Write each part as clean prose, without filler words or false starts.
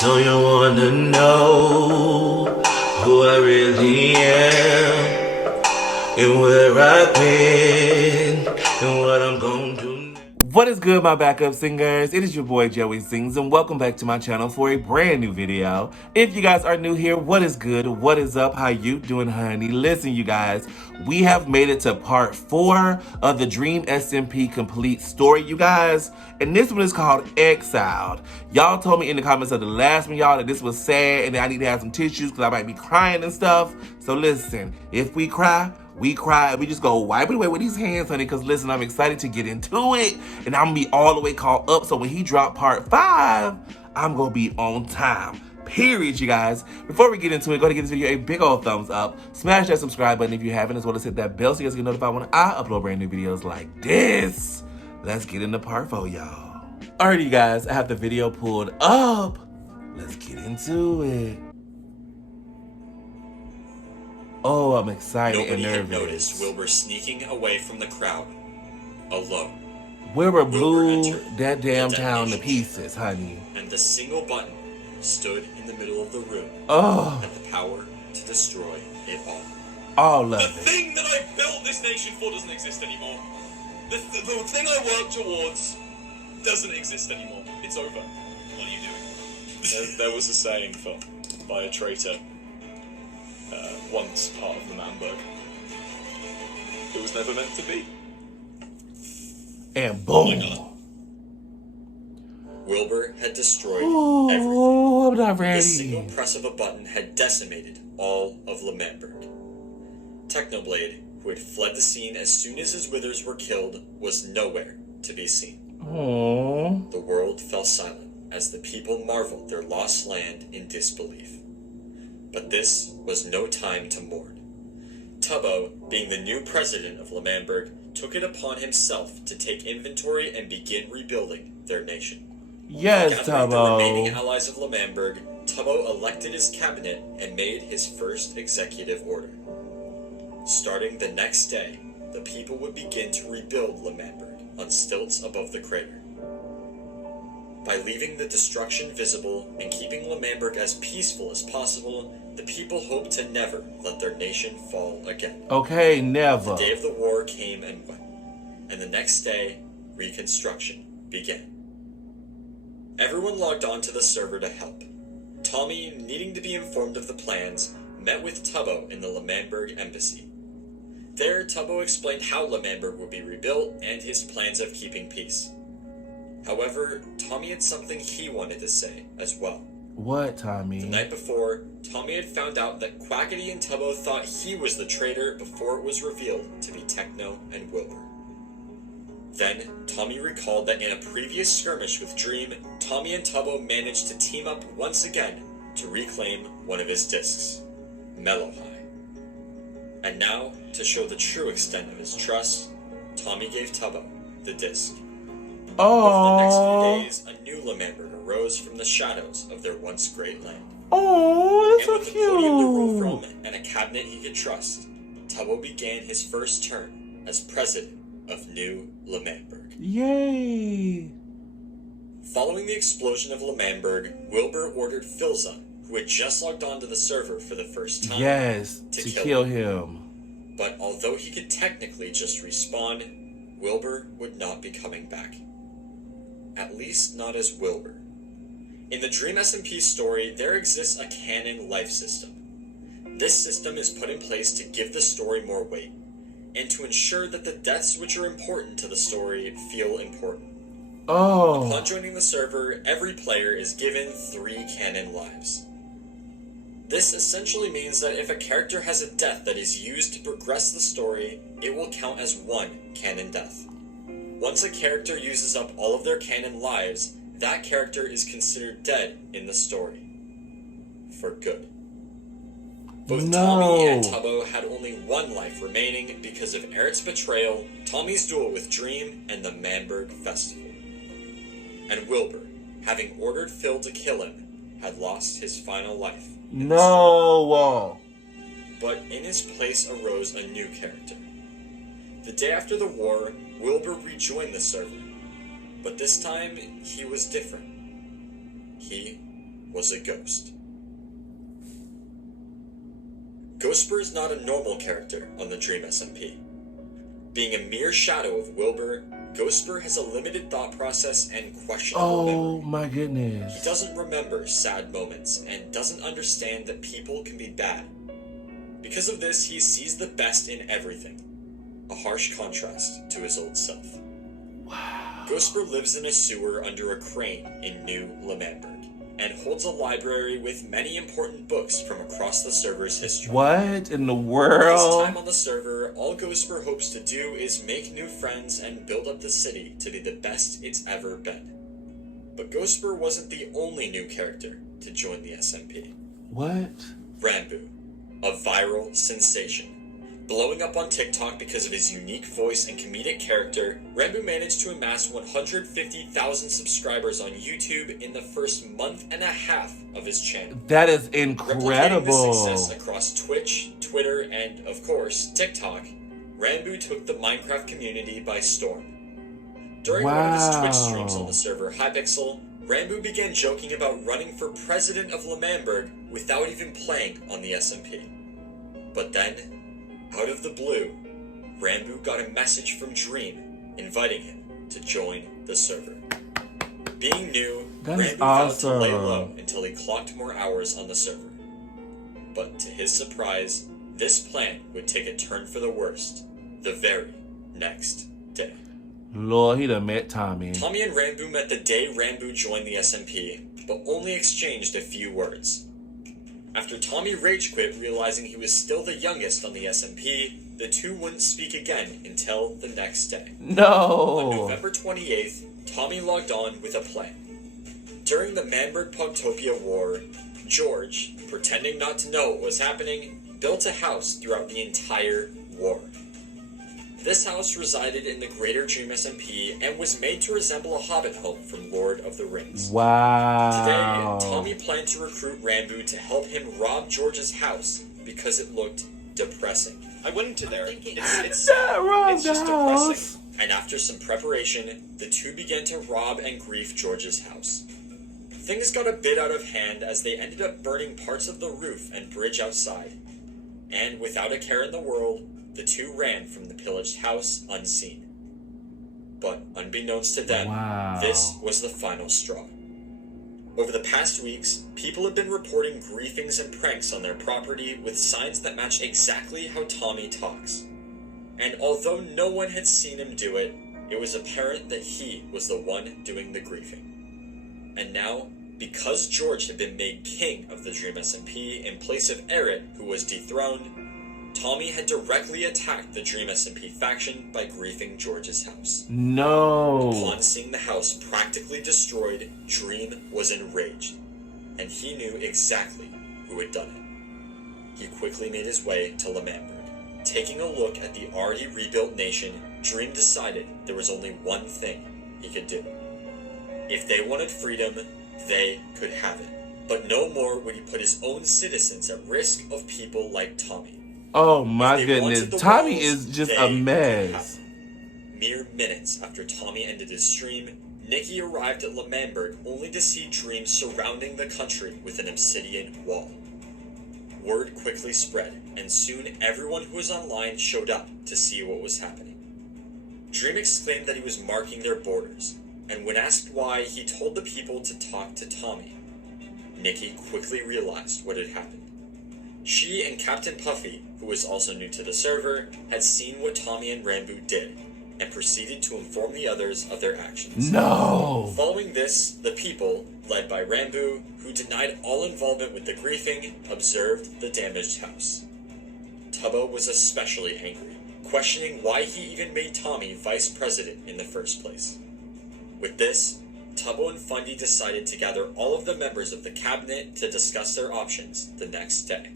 So you wanna know who I really am and where I've been and what I'm gonna do next. What is good, my backup singers? It is your boy joeysings, and welcome back to my channel for a brand new video. If you guys are new here, what is good? What is up? How you doing, honey? Listen, you guys, we have made it to part 4 of the Dream SMP complete story, you guys. And this one is called Exiled. Y'all told me in the comments of the last one, y'all, that this was sad and that I need to have some tissues because I might be crying and stuff. So listen, if we cry, we cry. We just go wipe it away with these hands, honey, because listen, I'm excited to get into it. And I'm going to be all the way caught up. So when he dropped part 5, I'm going to be on time. Period, you guys. Before we get into it, go ahead and give this video a big old thumbs up. Smash that subscribe button if you haven't, as well as hit that bell so you guys get notified when I upload brand new videos like this. Let's get into part 4, y'all. Alrighty, you guys, I have the video pulled up. Let's get into it. Oh, I'm excited and nervous. Nobody had noticed Wilbur sneaking away from the crowd, alone. Wilbur blew that damn town to pieces, honey. And the single button stood in the middle of the room. Oh. Had the power to destroy it all. All of it. The thing that I built this nation for doesn't exist anymore. The thing I worked towards doesn't exist anymore. It's over. What are you doing? There was a saying by a traitor, once part of the Manberg. It was never meant to be. And boom. Wilbur had destroyed everything. I'm not ready. The single press of a button had decimated all of L'Manberg. Technoblade, who had fled the scene as soon as his withers were killed, was nowhere to be seen. Aww. The world fell silent as the people marveled their lost land in disbelief. But this was no time to mourn. Tubbo, being the new president of L'Manberg, took it upon himself to take inventory and begin rebuilding their nation. Yes, Gathering the Tubbo. remaining allies of L'Manberg, Tubbo elected his cabinet and made his first executive order. Starting the next day, the people would begin to rebuild L'Manberg on stilts above the crater. By leaving the destruction visible and keeping L'Manberg as peaceful as possible, the people hoped to never let their nation fall again. Okay, never. The day of the war came and went, and the next day, reconstruction began. Everyone logged on to the server to help. Tommy, needing to be informed of the plans, met with Tubbo in the L'Manberg embassy. There, Tubbo explained how L'Manberg would be rebuilt and his plans of keeping peace. However, Tommy had something he wanted to say as well. What, Tommy? The night before, Tommy had found out that Quackity and Tubbo thought he was the traitor before it was revealed to be Techno and Wilbur. Then, Tommy recalled that in a previous skirmish with Dream, Tommy and Tubbo managed to team up once again to reclaim one of his discs, Mellow High. And now, to show the true extent of his trust, Tommy gave Tubbo the disc. Over the next few days, a new L'Manberg arose from the shadows of their once great land. Oh, that's so cute. And with a podium to rule from and a cabinet he could trust, Tubbo began his first term as president of New L'Manberg. Yay! Following the explosion of L'Manberg, Wilbur ordered Filza, who had just logged onto the server for the first time, to kill him. But although he could technically just respawn, Wilbur would not be coming back. At least not as Wilbur. In the Dream SMP story, there exists a canon life system. This system is put in place to give the story more weight, and to ensure that the deaths which are important to the story feel important. Oh. Upon joining the server, every player is given 3 canon lives. This essentially means that if a character has a death that is used to progress the story, it will count as 1 canon death. Once a character uses up all of their canon lives, that character is considered dead in the story. For good. Both Tommy and Tubbo had only 1 life remaining because of Eric's betrayal, Tommy's duel with Dream, and the Manberg Festival. And Wilbur, having ordered Phil to kill him, had lost his final life. No! But in his place arose a new character. The day after the war, Wilbur rejoined the server, but this time he was different. He was a ghost. Ghostbur is not a normal character on the Dream SMP. Being a mere shadow of Wilbur, Ghostbur has a limited thought process and questionable memory. Oh my goodness. He doesn't remember sad moments and doesn't understand that people can be bad. Because of this, he sees the best in everything, a harsh contrast to his old self. Wow. Ghostbur lives in a sewer under a crane in New Lemannburg and holds a library with many important books from across the server's history. What in the His world? time on the server, all Ghostbur hopes to do is make new friends and build up the city to be the best it's ever been. But Ghostbur wasn't the only new character to join the SMP. What? Ranboo, a viral sensation. Blowing up on TikTok because of his unique voice and comedic character, Ranboo managed to amass 150,000 subscribers on YouTube in the first month and a half of his channel. That is Replicating incredible. this success across Twitch, Twitter, and, of course, TikTok, Ranboo took the Minecraft community by storm. During one of his Twitch streams on the server Hypixel, Ranboo began joking about running for president of Lemannburg without even playing on the SMP. But then, out of the blue, Ranboo got a message from Dream inviting him to join the server. Being new, That is Ranboo vowed to lay awesome. low until he clocked more hours on the server. But to his surprise, this plan would take a turn for the worst the very next day. Lord, he done met Tommy. Tommy and Ranboo met the day Ranboo joined the SMP, but only exchanged a few words. After Tommy rage quit, realizing he was still the youngest on the SMP, the two wouldn't speak again until the next day. On No. November 28th, Tommy logged on with a plan. During the Manburg-Pogtopia War, George, pretending not to know what was happening, built a house throughout the entire war. This house resided in the Greater Dream SMP and was made to resemble a hobbit home from Lord of the Rings. Wow. Today, Tommy planned to recruit Ranboo to help him rob George's house because it looked depressing. I went into there. It's Rob just the house. depressing. And after some preparation, the two began to rob and grief George's house. Things got a bit out of hand as they ended up burning parts of the roof and bridge outside. And without a care in the world, the two ran from the pillaged house unseen. But unbeknownst to them, Wow. this was the final straw. Over the past weeks, people have been reporting griefings and pranks on their property with signs that match exactly how Tommy talks. And although no one had seen him do it, it was apparent that he was the one doing the griefing. And now, because George had been made king of the Dream SMP in place of Eret, who was dethroned, Tommy had directly attacked the Dream SMP faction by griefing George's house. No. Upon seeing the house practically destroyed, Dream was enraged, and he knew exactly who had done it. He quickly made his way to Lemannburg. Taking a look at the already rebuilt nation, Dream decided there was only one thing he could do. If they wanted freedom, they could have it. But no more would he put his own citizens at risk of people like Tommy. Oh my If they wanted goodness. the Tommy walls, is just they a could mess. have them. Mere minutes after Tommy ended his stream, Nikki arrived at Lemannburg only to see Dream surrounding the country with an obsidian wall. Word quickly spread, and soon everyone who was online showed up to see what was happening. Dream exclaimed that he was marking their borders, and when asked why, he told the people to talk to Tommy. Nikki quickly realized what had happened. She and Captain Puffy, who was also new to the server, had seen what Tommy and Ranboo did, and proceeded to inform the others of their actions. No. Following this, the people, led by Ranboo, who denied all involvement with the griefing, observed the damaged house. Tubbo was especially angry, questioning why he even made Tommy vice president in the first place. With this, Tubbo and Fundy decided to gather all of the members of the cabinet to discuss their options the next day.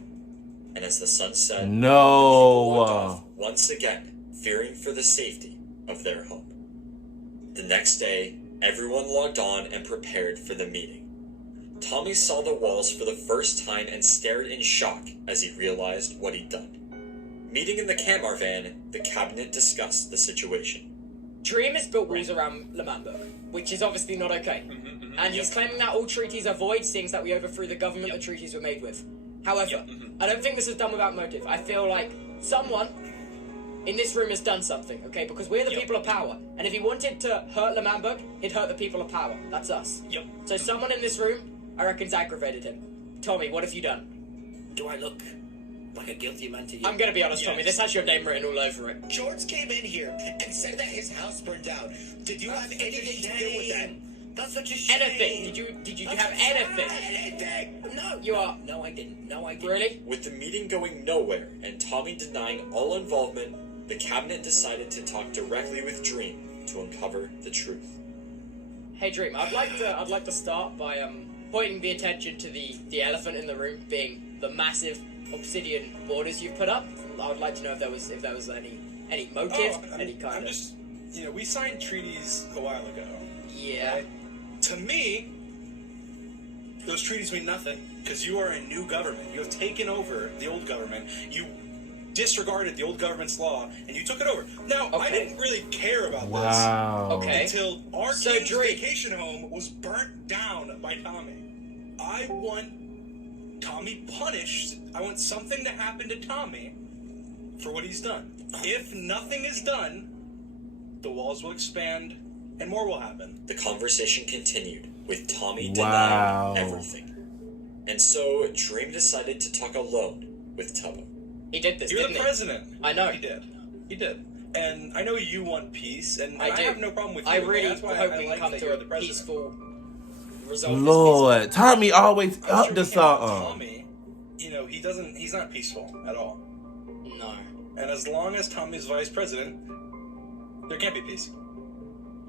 And as the sun set, the people walked off once again, fearing for the safety of their home. The next day, everyone logged on and prepared for the meeting. Tommy saw the walls for the first time and stared in shock as he realized what he'd done. Meeting in the Camar van, the cabinet discussed the situation. Dream has built walls around Lemamberg, which is obviously not okay. And he's claiming that all treaties are void, seeing that we overthrew the government the treaties were made with. However, I don't think this is done without motive. I feel like someone in this room has done something, okay? Because we're the people of power. And if he wanted to hurt Lemamberg, he'd hurt the people of power. That's us. So someone in this room, I reckon's aggravated him. Tommy, what have you done? Do I look like a guilty man to you? I'm gonna be honest, Tommy, this has your name written all over it. George came in here and said that his house burned down. Did you have anything to do with that? That's such a shame. Anything? Did you have anything? Anything? No. You are... No, I didn't. No, I didn't. Really? With the meeting going nowhere and Tommy denying all involvement, the cabinet decided to talk directly with Dream to uncover the truth. Hey Dream, I'd like to start by pointing the attention to the elephant in the room, being the massive obsidian borders you've put up. I would like to know if there was any motive, any kind of... just, we signed treaties a while ago. Yeah. Right? To me, those treaties mean nothing, because you are a new government. You have taken over the old government. You disregarded the old government's law, and you took it over. Now, I didn't really care about this until our king's vacation home was burnt down by Tommy. I want Tommy punished. I want something to happen to Tommy for what he's done. If nothing is done, the walls will expand and more will happen. The conversation continued, with Tommy denying everything. And so, Dream decided to talk alone with Tubbo. He did this, You're the president. I know. He did. And I know you want peace, and I do. have no problem with you. I really That's why hope we like can come that to you're a the president. peaceful result. Lord, Tommy always up Sure to we can't help something. Tommy, he's not peaceful at all. No. And as long as Tommy's vice president, there can't be peace.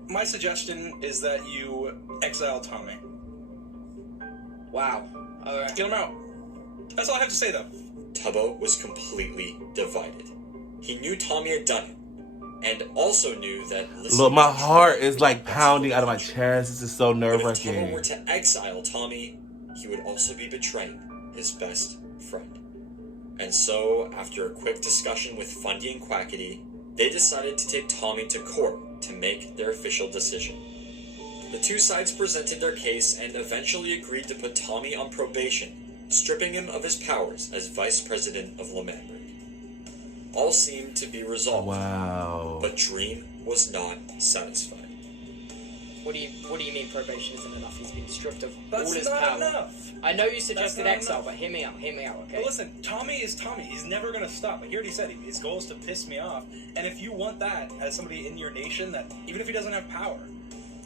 My suggestion is that you exile Tommy. Wow. Alright. Get him out. That's all I have to say, though. Tubbo was completely divided. He knew Tommy had done it, and also knew that... Look, my heart is like pounding out of my chest. This is so But if Tubbo nerve-wracking. were to exile Tommy, he would also be betraying his best friend. And so, after a quick discussion with Fundy and Quackity, they decided to take Tommy to court to make their official decision. The two sides presented their case and eventually agreed to put Tommy on probation, stripping him of his powers as vice president of Lemamberg. All seemed to be resolved. Wow. But Dream was not satisfied. What do you mean probation isn't enough? He's been stripped of That's all his not power. enough. I know you suggested That's not exile, enough. but hear me out, okay? But listen, Tommy is Tommy. He's never gonna stop. Like he already said, his goal is to piss me off. And if you want that as somebody in your nation, that even if he doesn't have power,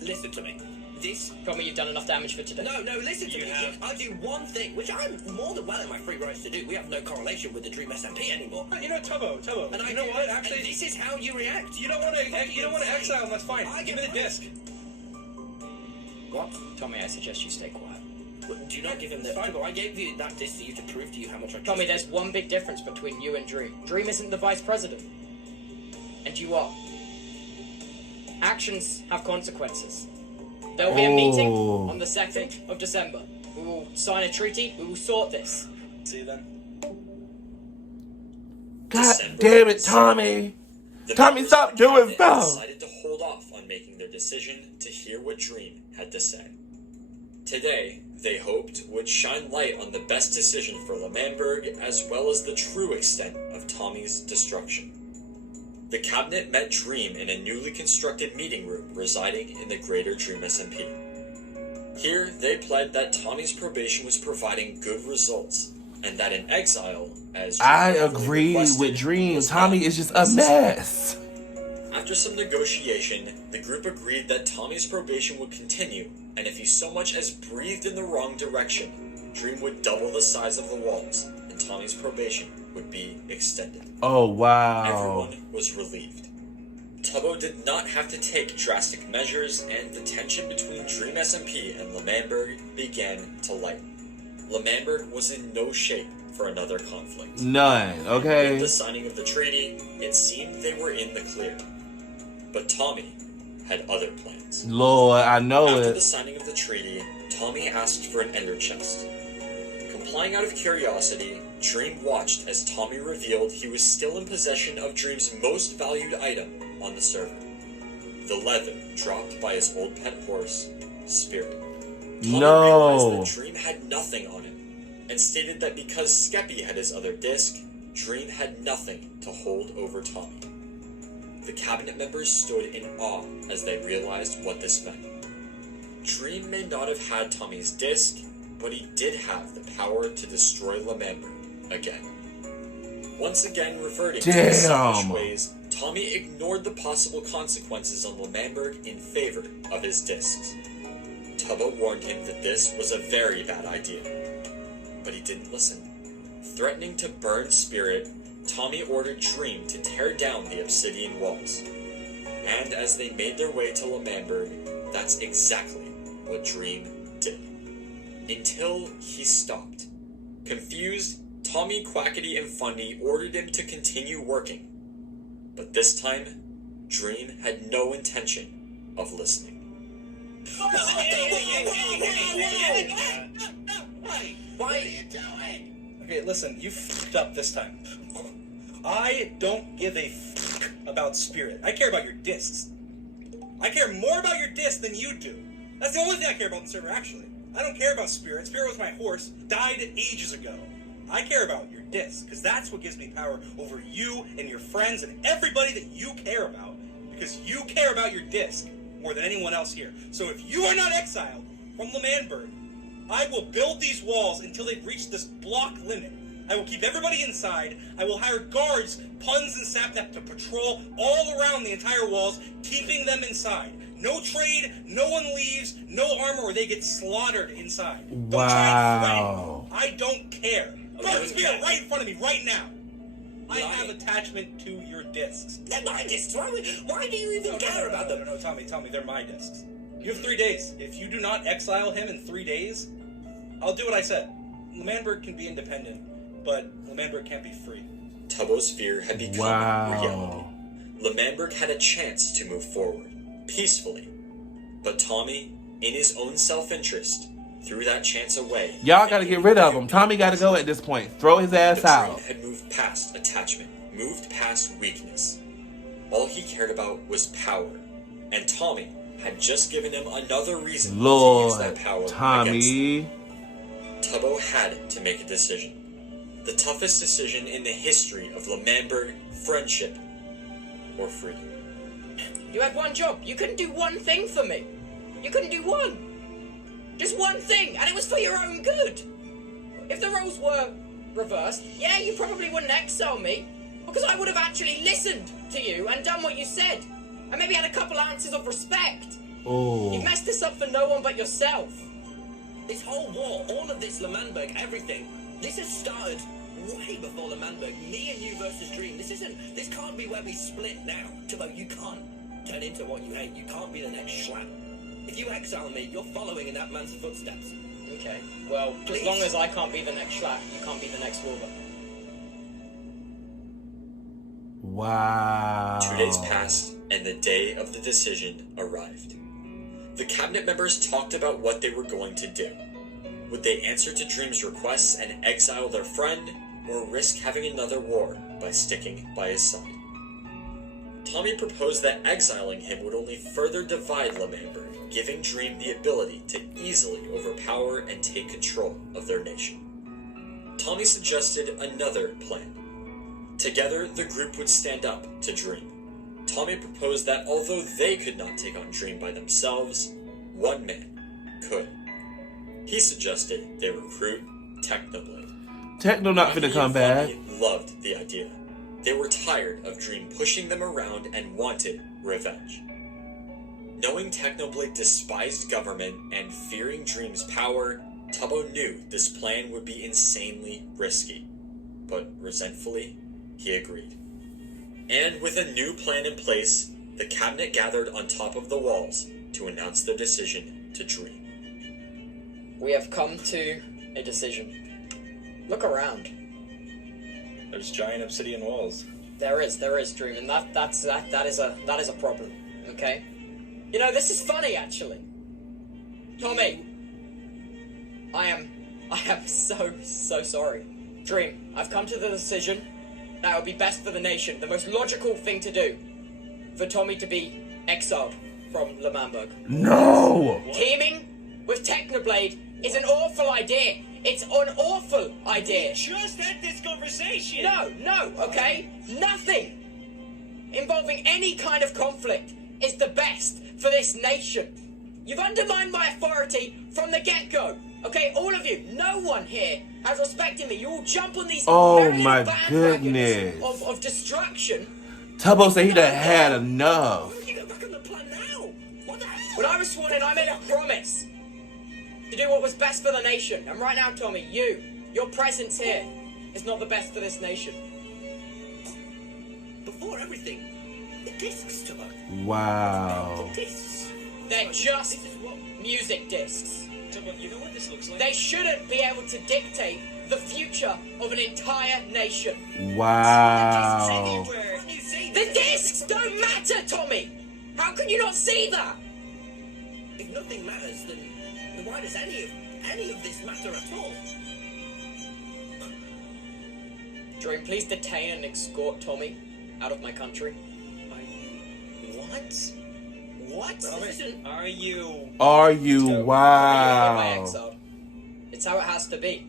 Listen to me. This... Tommy, you've done enough damage for today. No, listen to me. I do one thing, which I'm more than well in my free rights to do. We have no correlation with the Dream SMP anymore. Tubbo. And You know what? Actually, and this is how you react. you don't want to exile him. That's fine. Give me the disc. What? Tommy, I suggest you stay quiet. Do you not give him the... Tubbo, I gave you that disc to you to prove to you how much I trust Tommy, you. there's one big difference between you and Dream. Dream isn't the vice president. And you are. Actions have consequences. There'll be a meeting on the 2nd of December. We will sign a treaty. We will sort this. See you then. God damn it, Tommy. The Tommy, members stop of the doing cabinet stuff. decided to hold off on making their decision to hear what Dream had to say. Today, they hoped would shine light on the best decision for Lemamberg as well as the true extent of Tommy's destruction. The cabinet met Dream in a newly constructed meeting room residing in the Greater Dream SMP. Here, they pled that Tommy's probation was providing good results, and that in exile, as I Dream agree requested, with Dream. was Tommy not is just a necessary. mess. After some negotiation, the group agreed that Tommy's probation would continue, and if he so much as breathed in the wrong direction, Dream would double the size of the walls, and Tommy's probation would be extended. Oh, wow. Everyone was relieved. Tubbo did not have to take drastic measures, and the tension between Dream SMP and Lemamberg began to lighten. Lemamberg was in no shape for another conflict. None, With okay? the signing of the treaty, it seemed they were in the clear. But Tommy had other plans. Lord, I know After the it. signing of the treaty, Tommy asked for an ender chest. Complying out of curiosity, Dream watched as Tommy revealed he was still in possession of Dream's most valued item on the server. the leather dropped by his old pet horse, Spirit. Tommy No. realized that Dream had nothing on him, and stated that because Skeppy had his other disc, Dream had nothing to hold over Tommy. The cabinet members stood in awe as they realized what this meant. Dream may not have had Tommy's disc, but he did have the power to destroy Lemamber again. Once again reverting to his selfish ways, Tommy ignored the possible consequences on Lemamber in favor of his discs. Tubbo warned him that this was a very bad idea, but he didn't listen. Threatening to burn Spirit, Tommy ordered Dream to tear down the obsidian walls. And as they made their way to Lemamber, that's exactly what Dream did. Until he stopped. Confused, Tommy, Quackity, and Fundy ordered him to continue working. But this time, Dream had no intention of listening. What are you doing? Okay, listen, you f***ed up this time. I don't give a f*** about Spirit. I care about your discs. I care more about your discs than you do. That's the only thing I care about in the server, actually. I don't care about Spirit. Spirit was my horse, died ages ago. I care about your discs, because that's what gives me power over you and your friends and everybody that you care about, because you care about your disc more than anyone else here. So if you are not exiled from Lemamber, I will build these walls until they reach this block limit. I will keep everybody inside. I will hire guards, puns, and sapnap to patrol all around the entire walls, keeping them inside. No trade, no one leaves, no armor, or they get slaughtered inside. Don't try and threaten me. I don't care. Throw the Spirit right in front of me right now. I have attachment to your discs. They're my discs. Why do you even care about them? No, Tommy, they're my discs. You have 3 days. If you do not exile him in 3 days, I'll do what I said. Lemamber can be independent, but Lemamber can't be free. Tubbo's fear had become reality. Lemamber had a chance to move forward, peacefully. But Tommy, in his own self-interest, threw that chance away. Y'all gotta get rid of him. Tommy gotta go at this point. Throw his ass out. Dream had moved past attachment, moved past weakness. All he cared about was power. And Tommy had just given him another reason to use that power against him. Tubbo had to make a decision. The toughest decision in the history of Lemamber friendship or freedom. You had one job. You couldn't do one thing for me. You couldn't do one. Just one thing, and it was for your own good. If the roles were reversed, yeah, you probably wouldn't exile me, because I would have actually listened to you and done what you said, and maybe had a couple ounces of respect. Oh. You've messed this up for no one but yourself. This whole war, all of this, Lemamberg, everything, this has started way before Lemamberg. Me and you versus Dream. This can't be where we split now. Tubbo, you can't turn into what you hate. You can't be the next Schlatt. If you exile me, you're following in that man's footsteps. Okay, well, Please. as long as I can't be the next Schlatt, you can't be the next Wilbur. Wow. 2 days passed, and the day of the decision arrived. The cabinet members talked about what they were going to do. Would they answer to Dream's requests and exile their friend, or risk having another war by sticking by his side? Tommy proposed that exiling him would only further divide Lemamber, giving Dream the ability to easily overpower and take control of their nation. Tommy suggested another plan. Together, the group would stand up to Dream. Tommy proposed that although they could not take on Dream by themselves, one man could. He suggested they recruit Technoblade. Techno not finna come back. Loved the idea. They were tired of Dream pushing them around and wanted revenge. Knowing Technoblade despised government and fearing Dream's power, Tubbo knew this plan would be insanely risky. But resentfully, he agreed. And with a new plan in place, the cabinet gathered on top of the walls to announce their decision to Dream. We have come to a decision. Look around. There's giant obsidian walls. There is, Dream, and that is a problem. Okay. You know, this is funny actually. Tommy, I am so sorry. Dream, I've come to the decision that it would be best for the nation, the most logical thing to do, for Tommy to be exiled from L'Manberg. No! Teaming with Technoblade is an awful idea. It's an awful idea. Just had this conversation. No, okay? Nothing involving any kind of conflict is the best for this nation. You've undermined my authority from the get-go. Okay, all of you, no one here has respected me. You all jump on these very my bandwagons goodness. of destruction. Tubbo said he done had enough. You go back on the plan now. What the hell? When I was sworn in, I made a promise to do what was best for the nation. And right now, Tommy, your presence here is not the best for this nation. Before everything, the discs, Tubbo. Wow. The discs. They're just This is what. music discs. Tubbo, you know what this looks like? They shouldn't be able to dictate the future of an entire nation. Wow. Anywhere. You see The discs don't matter, Tommy! How can you not see that? If nothing matters, then why does any of this matter at all? Dream, please detain and escort Tommy out of my country. What? What? This isn't. Are you? Are you? Hereby Wow. exiled. It's how it has to be.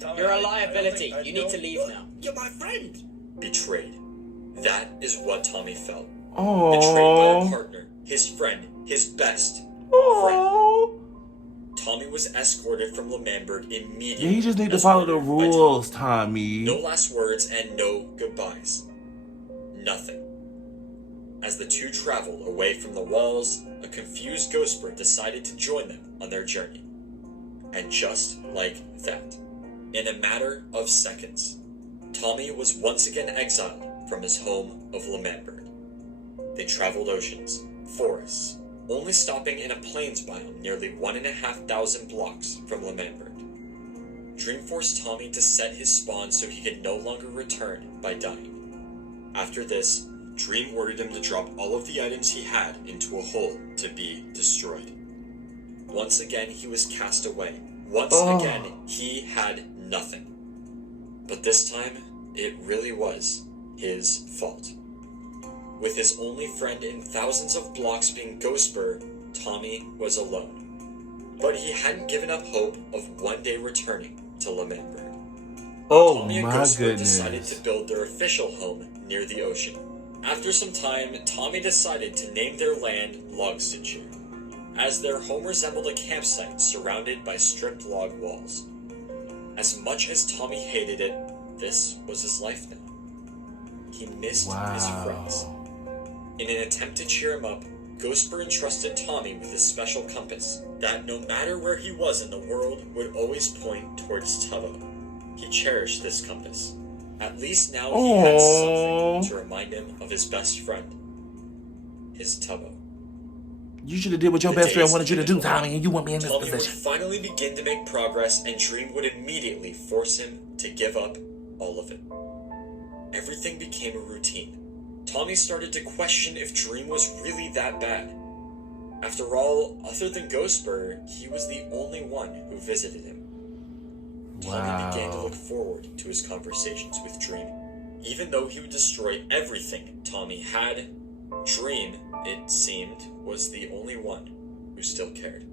Tommy, You're a I don't liability. think- I You need to don't- leave now. You're my friend. Betrayed. That is what Tommy felt. Betrayed by a Oh. partner, his friend, his best friend. Oh. Tommy was escorted from L'Manberg immediately. You just need to as follow the ordered by rules, Tommy. Tommy. No last words and no goodbyes. Nothing. As the two traveled away from the walls, a confused Ghostbird decided to join them on their journey. And just like that, in a matter of seconds, Tommy was once again exiled from his home of L'Manberg. They traveled oceans, forests, only stopping in a plains biome nearly 1,500 blocks from L'Manberg. Dream forced Tommy to set his spawn so he could no longer return by dying. After this, Dream ordered him to drop all of the items he had into a hole to be destroyed. Once again, he was cast away. Once again, he had nothing. But this time, it really was his fault. With his only friend in thousands of blocks being Ghostbird, Tommy was alone. But he hadn't given up hope of one day returning to L'Manberg. Oh Tommy and my Ghostbird decided goodness. to build their official home near the ocean. After some time, Tommy decided to name their land Logsdonshire, as their home resembled a campsite surrounded by stripped log walls. As much as Tommy hated it, this was his life now. He missed his friends. In an attempt to cheer him up, Ghostbird entrusted Tommy with his special compass that, no matter where he was in the world, would always point towards Tubbo. He cherished this compass. At least now he had something to remind him of his best friend, his Tubbo. You should have did what your The best friend days wanted you to do, went on. Tommy, and you want me in this Tommy would position. finally begin to make progress, and Dream would immediately force him to give up all of it. Everything became a routine. Tommy started to question if Dream was really that bad. After all, other than Ghostbird, he was the only one who visited him. Tommy began to look forward to his conversations with Dream. Even though he would destroy everything Tommy had, Dream, it seemed, was the only one who still cared.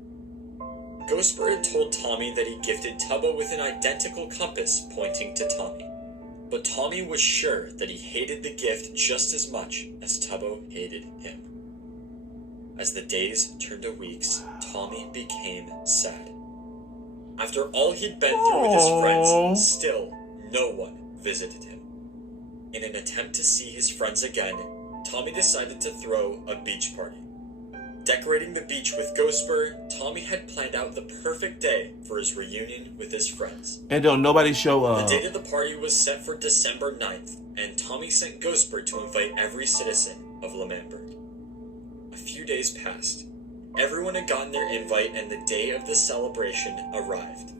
Ghostbird had told Tommy that he gifted Tubbo with an identical compass pointing to Tommy. But Tommy was sure that he hated the gift just as much as Tubbo hated him. As the days turned to weeks, Tommy became sad. After all he'd been through with his friends, still no one visited him. In an attempt to see his friends again, Tommy decided to throw a beach party. Decorating the beach with Ghostbird, Tommy had planned out the perfect day for his reunion with his friends. And don't nobody show The up. date of the party was set for December 9th, and Tommy sent Ghostbird to invite every citizen of L'Manberg. A few days passed. Everyone had gotten their invite, and the day of the celebration arrived.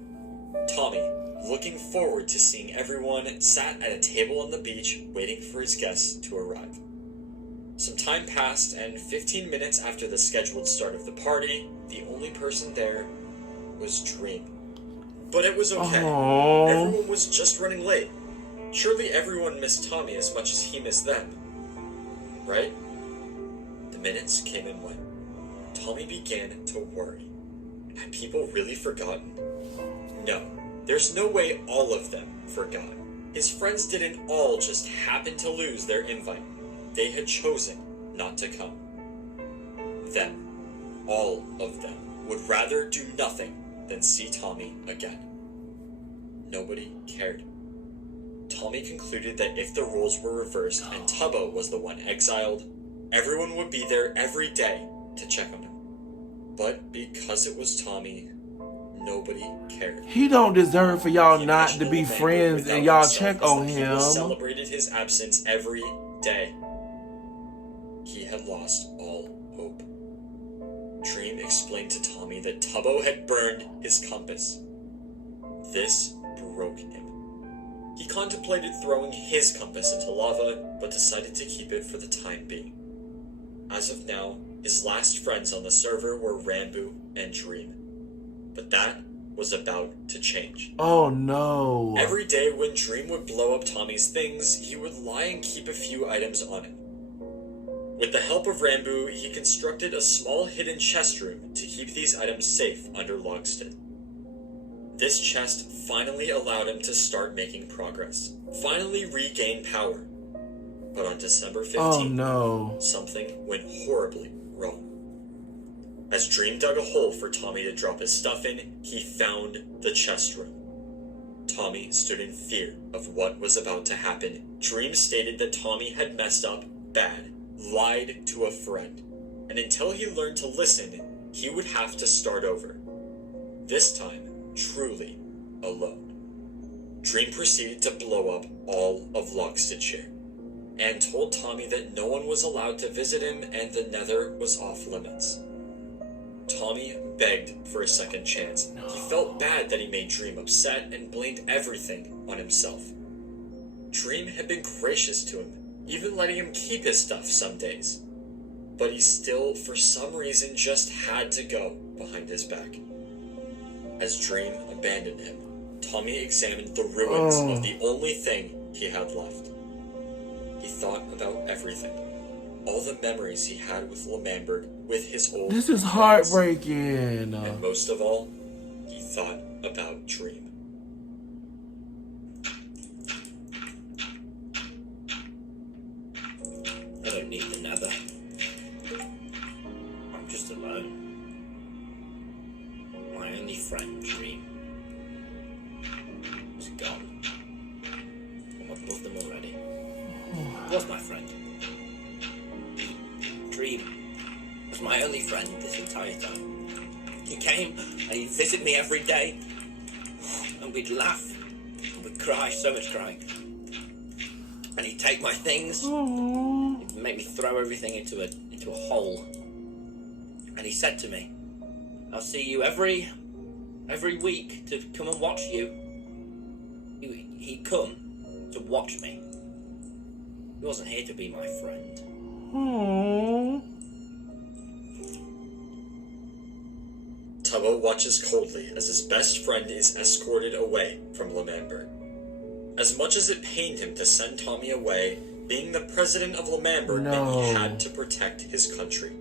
Tommy, looking forward to seeing everyone, sat at a table on the beach waiting for his guests to arrive. Some time passed, and 15 minutes after the scheduled start of the party, the only person there was Dream. But it was okay. Everyone was just running late. Surely everyone missed Tommy as much as he missed them. Right? The minutes came and went, Tommy began to worry. Had people really forgotten? No, there's no way all of them forgot. His friends didn't all just happen to lose their invite. They had chosen not to come. Them, all of them, would rather do nothing than see Tommy again. Nobody cared. Tommy concluded that if the roles were reversed and Tubbo was the one exiled, everyone would be there every day to check on him. But because it was Tommy, nobody cared. He don't deserve for y'all not to be friends and y'all check on him. People celebrated his absence every day. He had lost all hope. Dream explained to Tommy that Tubbo had burned his compass. This broke him. He contemplated throwing his compass into lava, but decided to keep it for the time being. As of now, his last friends on the server were Rambo and Dream. But that was about to change. Oh no. Every day when Dream would blow up Tommy's things, he would lie and keep a few items on him. With the help of Rambo, he constructed a small hidden chest room to keep these items safe under Logston. This chest finally allowed him to start making progress, finally regain power. But on December 15th, something went horribly wrong. As Dream dug a hole for Tommy to drop his stuff in, he found the chest room. Tommy stood in fear of what was about to happen. Dream stated that Tommy had messed up bad, lied to a friend, and until he learned to listen, he would have to start over. This time, truly alone. Dream proceeded to blow up all of Logstonshire, and told Tommy that no one was allowed to visit him and the Nether was off limits. Tommy begged for a second chance. He felt bad that he made Dream upset and blamed everything on himself. Dream had been gracious to him, even letting him keep his stuff some days. But he still, for some reason, just had to go behind his back. As Dream abandoned him, Tommy examined the ruins of the only thing he had left. He thought about everything. All the memories he had with Lemamberg, with his old This is friends. heartbreaking. And most of all, he thought about Dream. I don't need the Nether. I'm just alone. My only friend, Dream, is gone. I'm above them already. He was my friend. Dream was my only friend this entire time. He came and he'd visit me every day, and we'd laugh, and we'd cry, so much crying. And he'd take my things, he'd make me throw everything into a hole. And he said to me, "I'll see you every week to come and watch you." He'd come to watch me. He wasn't here to be my friend. Tubbo watches coldly as his best friend is escorted away from Lemamberg. As much as it pained him to send Tommy away, being the president of Lemamberg meant he had to protect his country.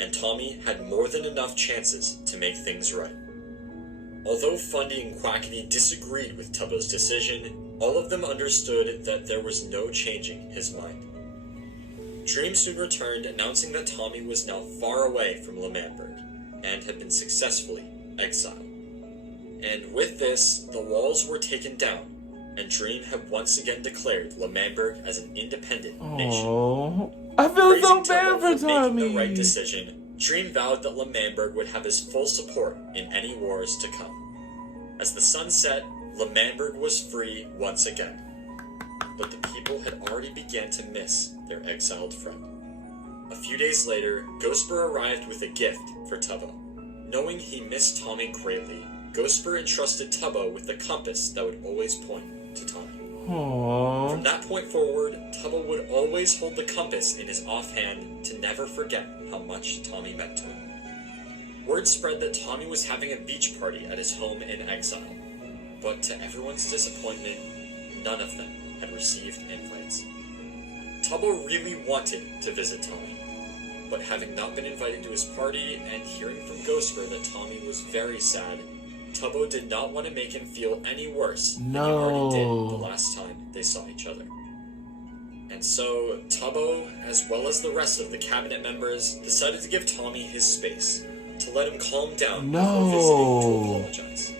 And Tommy had more than enough chances to make things right. Although Fundy and Quackity disagreed with Tubbo's decision, all of them understood that there was no changing his mind. Dream soon returned, announcing that Tommy was now far away from Lemamberg and had been successfully exiled. And with this, the walls were taken down, and Dream had once again declared Lemamberg as an independent nation. I feel so Praising bad Tubbo for Tommy. making the right decision, Dream vowed that Lemamberg would have his full support in any wars to come. As the sun set, Lemamberg was free once again. But the people had already begun to miss their exiled friend. A few days later, Ghostbur arrived with a gift for Tubbo. Knowing he missed Tommy greatly, Ghostbur entrusted Tubbo with the compass that would always point to Tommy. From that point forward, Tubbo would always hold the compass in his offhand to never forget how much Tommy meant to him. Word spread that Tommy was having a beach party at his home in exile, but to everyone's disappointment, none of them had received invites. Tubbo really wanted to visit Tommy, But having not been invited to his party and hearing from Ghoster that Tommy was very sad, Tubbo did not want to make him feel any worse than he already did the last time they saw each other. And so, Tubbo, as well as the rest of the cabinet members, decided to give Tommy his space, to let him calm down before visiting to apologize.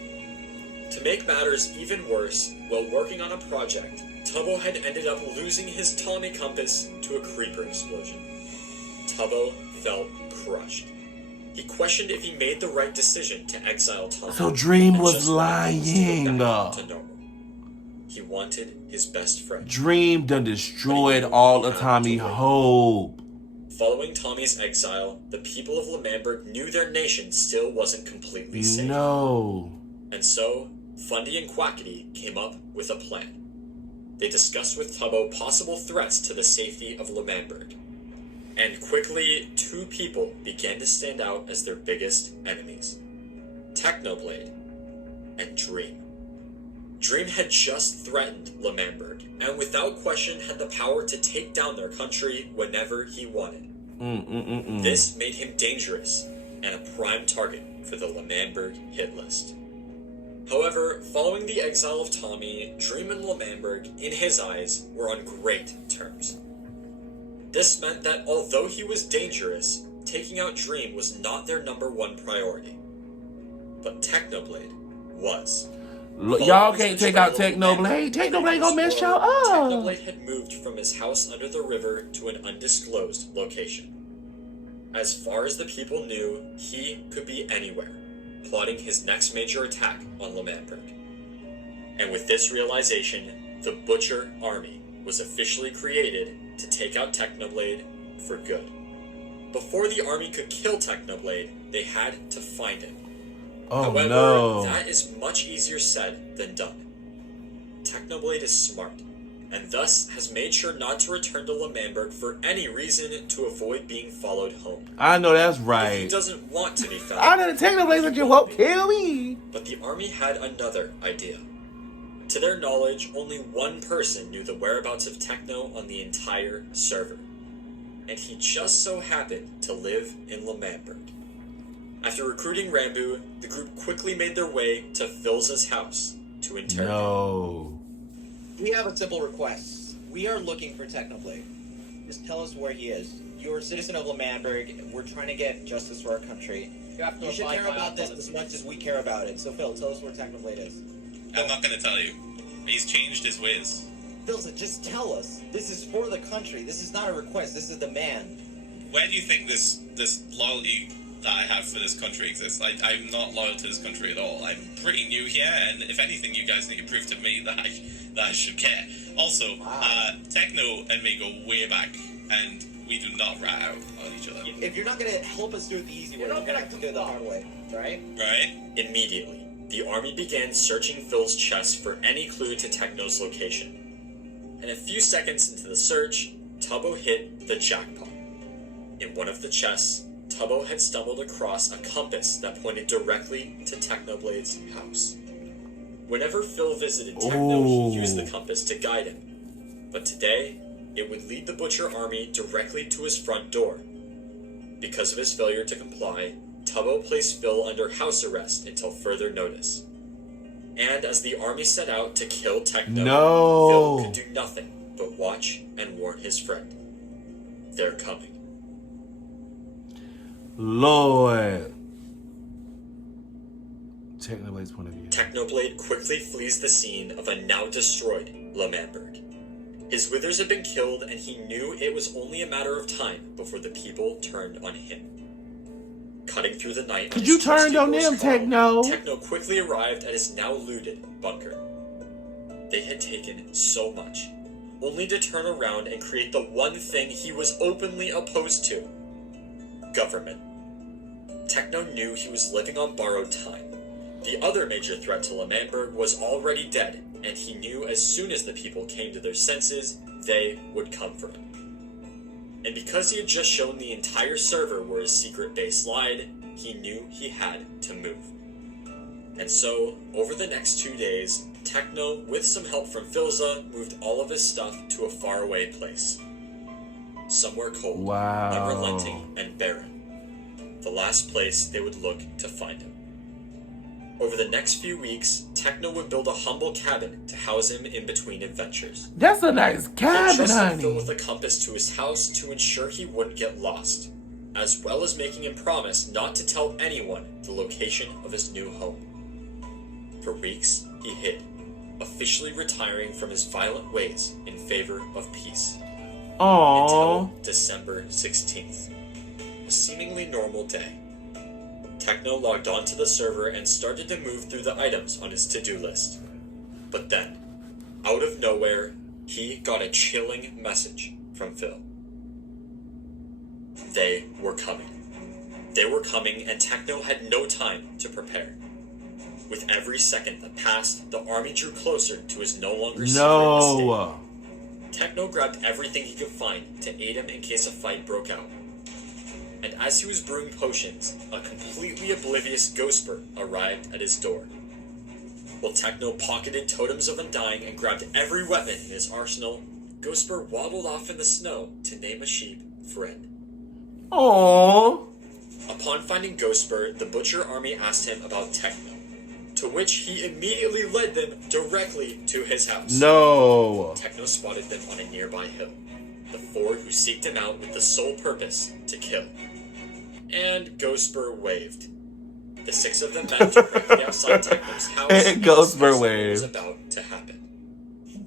To make matters even worse, while working on a project, Tubbo had ended up losing his Tommy compass to a creeper explosion. Tubbo felt crushed. He questioned if he made the right decision to exile Tommy. So Dream was just lying. to normal. He wanted his best friend. Dream done destroyed all of Tommy's hope. Following Tommy's exile, the people of Lemamberg knew their nation still wasn't completely safe. No. And so, Fundy and Quackity came up with a plan. They discussed with Tubbo possible threats to the safety of Lemamberg. And quickly, two people began to stand out as their biggest enemies. Technoblade and Dream. Dream had just threatened Lemamberg, and without question had the power to take down their country whenever he wanted. This made him dangerous, and a prime target for the Lemamberg hit list. However, following the exile of Tommy, Dream and Lemamberg, in his eyes, were on great terms. This meant that although he was dangerous, taking out Dream was not their #1 priority. But Technoblade was. Y'all can't take out Technoblade. Technoblade gonna mess y'all up. Technoblade had moved from his house under the river to an undisclosed location. As far as the people knew, he could be anywhere, plotting his next major attack on Lemamberg. And with this realization, the Butcher Army was officially created to take out Technoblade for good. Before the army could kill Technoblade, they had to find him. However, that is much easier said than done. Technoblade is smart, and thus has made sure not to return to Lemamberg for any reason to avoid being followed home. I know that's If right. he doesn't want to be found. I know the Technoblade that you won't kill me. But the army had another idea. To their knowledge, only one person knew the whereabouts of Techno on the entire server. And he just so happened to live in Lemamberg. After recruiting Rambu, the group quickly made their way to Philza's house to interrogate. No. We have a simple request. We are looking for Technoblade. Just tell us where he is. You're a citizen of Lemamberg. We're trying to get justice for our country. You should care about this as much as we care about it. So Phil, tell us where Technoblade is. I'm not going to tell you. He's changed his ways. Philza, just tell us. This is for the country. This is not a request. This is a demand. Where do you think this loyalty that I have for this country exists? I'm not loyal to this country at all. I'm pretty new here, and if anything, you guys need to prove to me that I should care. Also, Techno and me go way back, and we do not rat out on each other. If you're not going to help us do it the easy way, you're going to have to do it the hard way, right? Right? Immediately, the army began searching Phil's chest for any clue to Techno's location. And a few seconds into the search, Tubbo hit the jackpot. In one of the chests, Tubbo had stumbled across a compass that pointed directly to Technoblade's house. Whenever Phil visited Techno, he used the compass to guide him. But today, it would lead the Butcher Army directly to his front door. Because of his failure to comply, Tubbo placed Phil under house arrest until further notice. And as the army set out to kill Techno, Phil could do nothing but watch and warn his friend. They're coming. Lord. Technoblade's point of view. Technoblade quickly flees the scene of a now destroyed Lemamberg. His withers had been killed, and he knew it was only a matter of time before the people turned on him. Cutting through the night, Could you turn on them, Techno? Techno quickly arrived at his now looted bunker. They had taken so much, only to turn around and create the one thing he was openly opposed to: government. Techno knew he was living on borrowed time. The other major threat to Lemamberg was already dead, and he knew as soon as the people came to their senses, they would come for him. And because he had just shown the entire server where his secret base lied, he knew he had to move. And so, over the next 2 days, Techno, with some help from Philza, moved all of his stuff to a faraway place. somewhere cold, Wow. unrelenting, and barren. The last place they would look to find him. Over the next few weeks, Techno would build a humble cabin to house him in between adventures. That's a nice He cabin, trusted Phil honey. with a compass to his house to ensure he wouldn't get lost, as well as making him promise not to tell anyone the location of his new home. For weeks, he hid, officially retiring from his violent ways in favor of peace. Aww. Until December 16th, a seemingly normal day. Techno logged onto the server and started to move through the items on his to-do list. But then, out of nowhere, he got a chilling message from Phil. They were coming. They were coming, and Techno had no time to prepare. With every second that passed, the army drew closer to his no longer secret estate. No. Techno grabbed everything he could find to aid him in case a fight broke out. And as he was brewing potions, a completely oblivious Ghostbird arrived at his door. While Techno pocketed totems of undying and grabbed every weapon in his arsenal, Ghostbird waddled off in the snow to name a sheep Fred. Aww. Upon finding Ghostbird, the Butcher army asked him about Techno, to which he immediately led them directly to his house. No. Techno spotted them on a nearby hill, the four who seeked him out with the sole purpose to kill. And Ghostbird waved. The six of them met directly outside Techno's house, And Ghostbird what waved. was about to happen.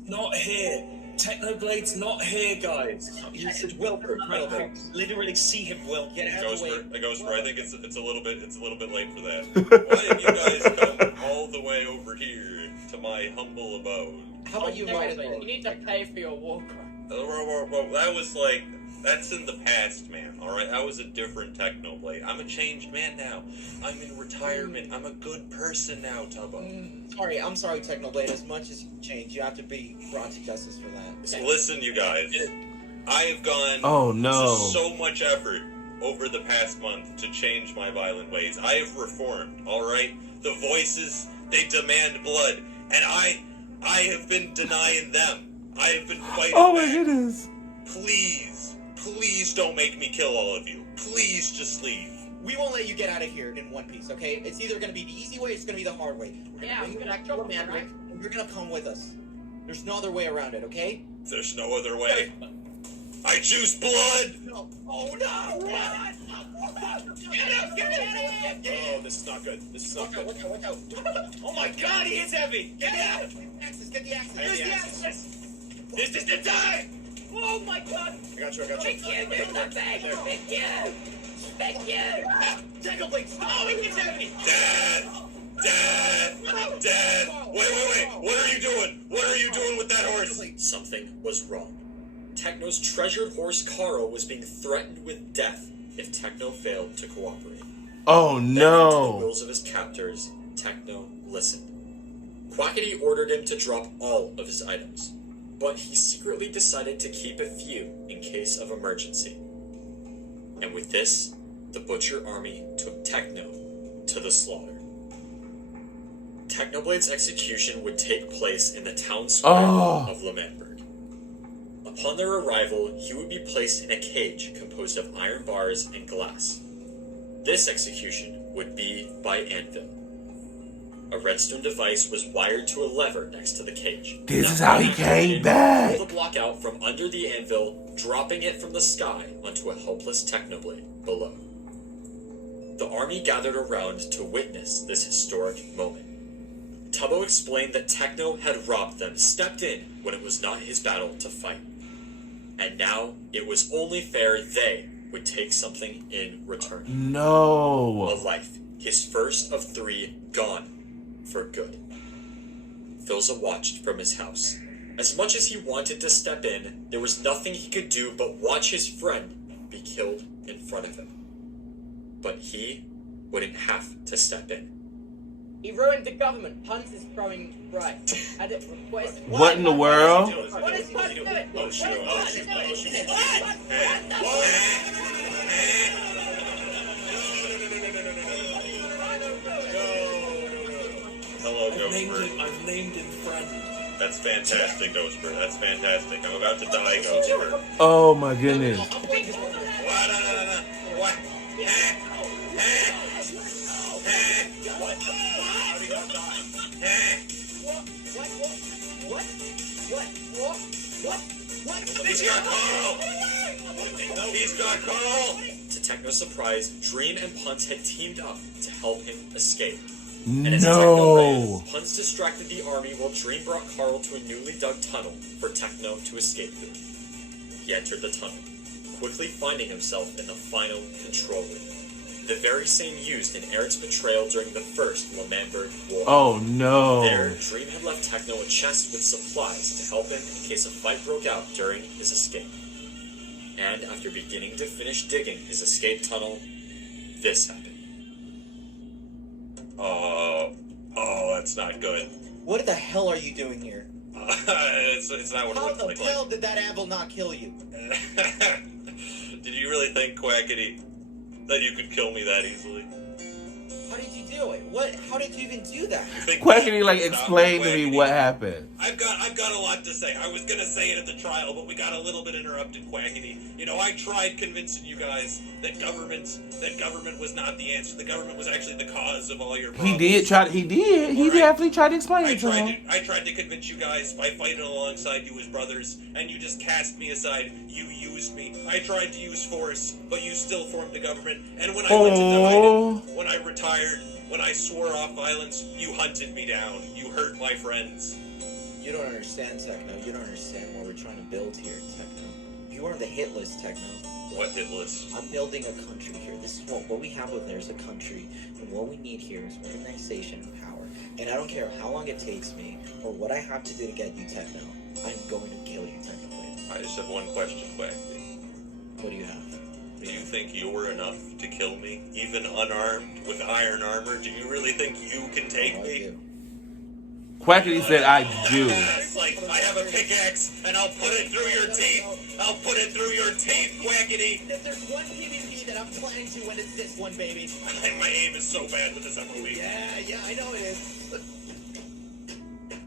Not here. Technoblade's not here, guys. You said Wilbur. I literally see him, Will. Get out of the way. Ghoster, I think it's a little bit late for that. Why didn't you guys come all the way over here to my humble abode? How about you write it? You need to pay for your walker. Well, that was like, that's in the past, man. All right, I was a different Technoblade. I'm a changed man now. I'm in retirement. I'm a good person now, Tubbo. I'm sorry, Technoblade. As much as you change, you have to be brought to justice for that. So listen, you guys. I have gone Oh, no. to so much effort over the past month to change my violent ways. I have reformed, all right? The voices, they demand blood, and I have been denying them. I have been fighting Oh my back. goodness. Please don't make me kill all of you. Please just leave. We won't let you get out of here in one piece, okay? It's either gonna be the easy way or it's gonna be the hard way. Yeah, I'm gonna kill man, right? And you're gonna come with us. There's no other way around it, okay? There's no other way. I choose blood! No. Oh no! Oh, this is not good. This is not good. Watch out. Oh my god, he is heavy! Get out! Get the axes. Use the axes. This is the time! Oh my god! I got you. Thank you! Technoblade, stop! Oh, he is heavy! Dad! Wait! What are you doing? What are you doing with that horse? Something was wrong. Techno's treasured horse Carl was being threatened with death if Techno failed to cooperate. Oh Bending to the no. wills of his captors, Techno listened. Quackity ordered him to drop all of his items, but he secretly decided to keep a few in case of emergency. And with this, the Butcher army took Techno to the slaughter. Technoblade's execution would take place in the town square of Lemannburg. Upon their arrival, he would be placed in a cage composed of iron bars and glass. This execution would be by anvil. A redstone device was wired to a lever next to the cage. This is how he came back. Pull the block out from under the anvil, dropping it from the sky onto a helpless Technoblade below. The army gathered around to witness this historic moment. Tubbo explained that Techno had robbed them, stepped in when it was not his battle to fight. And now it was only fair they would take something in return. No. A life, his first of 3, gone for good. Philza watched from his house. As much as he wanted to step in, there was nothing he could do but watch his friend be killed in front of him. But he wouldn't have to step in. He ruined the government. Hunt is throwing right. What in the world? What is Hunt doing? Oh, shit. Hello, Ghostbird. I've named him friend. That's fantastic, Ghostbird. That's fantastic. I'm about to die, Ghostbird. Oh my goodness. What? What? How are you gonna die? He's got Carl! He's got Carl! To Techno's surprise, Dream and Punts had teamed up to help him escape. And as Techno ran, Punts distracted the army while Dream brought Carl to a newly dug tunnel for Techno to escape through. He entered the tunnel, quickly finding himself in the final control room. The very same used in Eric's betrayal during the first L'Manberg War. Oh no. There, Dream had left Techno a chest with supplies to help him in case a fight broke out during his escape. And after beginning to finish digging his escape tunnel, this happened. Oh, that's not good. What the hell are you doing here? It's not what it How looks the like. hell did that apple not kill you? Did you really think, Quackity, that you could kill me that easily? How did you do it? How did you even do that? Quackity, like, explain to me what happened. I've got a lot to say. I was gonna say it at the trial, but we got a little bit interrupted, Quackity. You know, I tried convincing you guys that government was not the answer. The government was actually the cause of all your problems. He definitely tried to explain it to him. I tried to convince you guys by fighting alongside you as brothers, and you just cast me aside. You used me. I tried to use force, but you still formed the government. And when I went to divide it, when I retired, when I swore off violence, you hunted me down. You hurt my friends. You don't understand, Techno. You don't understand what we're trying to build here, Techno. You are on the hit list, Techno. What hit list? I'm building a country here. This is what we have over there is a country. And what we need here is organization and power. And I don't care how long it takes me or what I have to do to get you, Techno. I'm going to kill you, Technoblade. I just have one question, Quack. What do you have? Do you think you're enough to kill me? Even unarmed, with iron armor? Do you really think you can take me? I do. Quackity said, I do. It's like, I have a pickaxe, and I'll put it through your teeth. I'll put it through your teeth, Quackity. If there's one PvP that I'm planning to win, it's this one, baby. My aim is so bad with this MOE. Yeah, I know it is.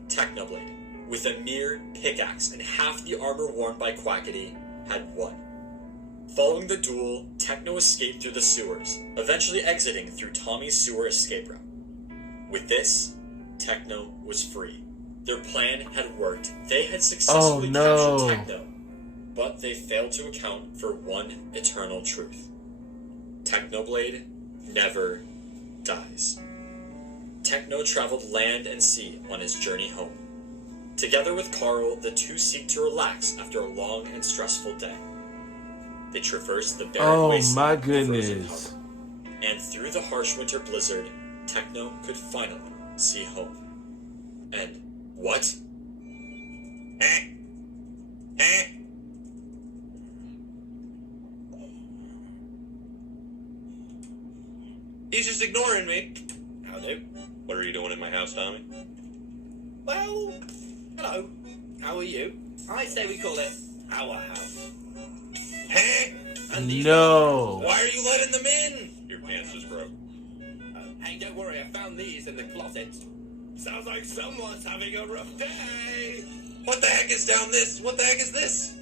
Technoblade, with a mere pickaxe and half the armor worn by Quackity, had won. Following the duel, Techno escaped through the sewers, eventually exiting through Tommy's sewer escape route. With this, Techno was free. Their plan had worked. They had successfully captured Techno, but they failed to account for one eternal truth. Technoblade never dies. Techno traveled land and sea on his journey home. Together with Carl, the two seek to relax after a long and stressful day. They traverse the barren wasteland of Frozen Harbor. And through the harsh winter blizzard, Techno could finally see home. And what? He's just ignoring me. How do? What are you doing in my house, Tommy? Well, hello. How are you? I say we call it our house. And No. why are you letting them in? Your pants just broke. Hey, don't worry, I found these in the closet. Sounds like someone's having a rough day. What the heck is down this? What the heck is this?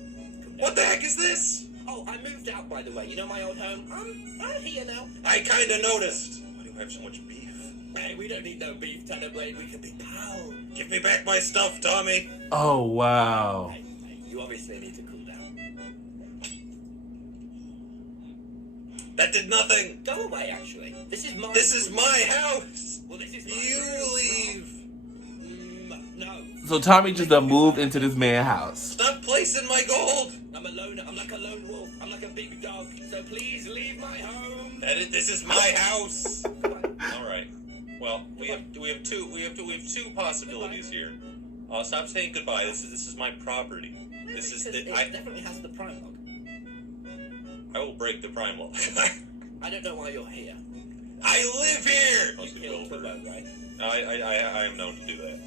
What the heck is this? Oh, I moved out, by the way. You know my old home? I'm here now. I kinda noticed. Why do you have so much beef? Hey, we don't need no beef, Technoblade. We can be pals. Give me back my stuff, Tommy. Oh, wow. Hey, you obviously need to cool down. That did nothing. Go away, actually. This is my... This is my house. Well, this is my... You leave. No. So Tommy just moved into this man's house. Stop placing my gold. I'm a loner. I'm like a lone wolf. I'm like a big dog. So please leave my home. This is my house. Come on. All right. Well, we have two possibilities here. Stop saying goodbye. This is my property. This is it definitely has the prime log. I will break the prime log. I don't know why you're here. I live here. You killed Willow, right? I am known to do that.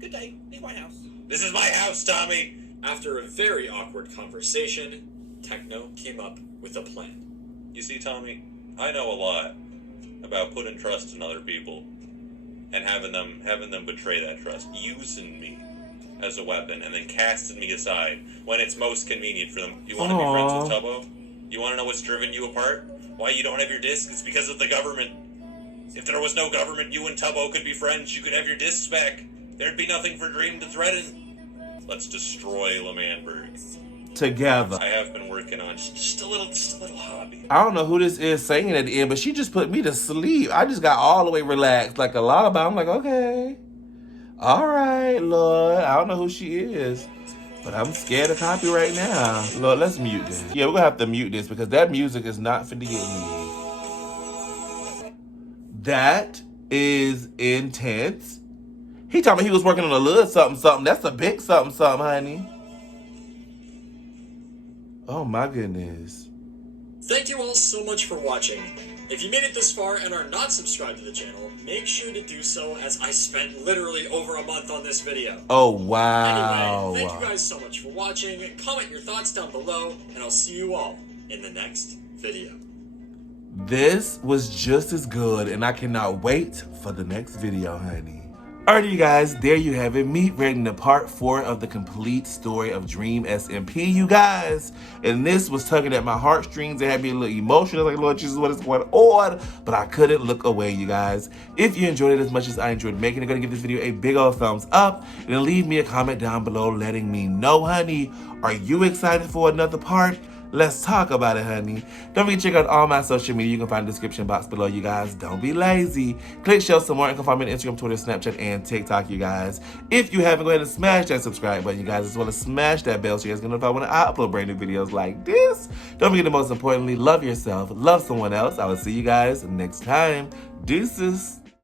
Good day. Leave my house. This is my house, Tommy. After a very awkward conversation, Techno came up with a plan. You see, Tommy, I know a lot about putting trust in other people. and having them betray that trust, using me as a weapon, and then casting me aside when it's most convenient for them. You want to be friends with Tubbo? You want to know what's driven you apart? Why you don't have your disc? It's because of the government. If there was no government, you and Tubbo could be friends. You could have your discs back. There'd be nothing for Dream to threaten. Let's destroy L'Manberg. Together. I have been working on just a little hobby. I don't know who this is saying at the end, but she just put me to sleep. I just got all the way relaxed, like a lullaby. I'm like, okay. All right, Lord. I don't know who she is, but I'm scared of copyright now. Lord, let's mute this. Yeah, we're going to have to mute this because that music is not finna get me. That is intense. He told me he was working on a little something. That's a big something, honey. Oh, my goodness. Thank you all so much for watching. If you made it this far and are not subscribed to the channel, make sure to do so, as I spent literally over a month on this video. Oh, wow. Anyway, thank you guys so much for watching. Comment your thoughts down below, and I'll see you all in the next video. This was just as good, and I cannot wait for the next video, honey. Alrighty, you guys, there you have it. Me reading the part 4 of the complete story of Dream SMP, you guys. And this was tugging at my heartstrings. It had me a little emotional. I was like, Lord Jesus, what is going on? But I couldn't look away, you guys. If you enjoyed it as much as I enjoyed making it, go ahead and give this video a big old thumbs up. And then leave me a comment down below letting me know, honey, are you excited for another part? Let's talk about it, honey. Don't forget to check out all my social media. You can find the description box below, you guys. Don't be lazy. Click show some more and find me on Instagram, Twitter, Snapchat, and TikTok, you guys. If you haven't, go ahead and smash that subscribe button, you guys, as well as smash that bell so you guys can notify when I upload brand new videos like this. Don't forget to most importantly, love yourself, love someone else. I will see you guys next time. Deuces.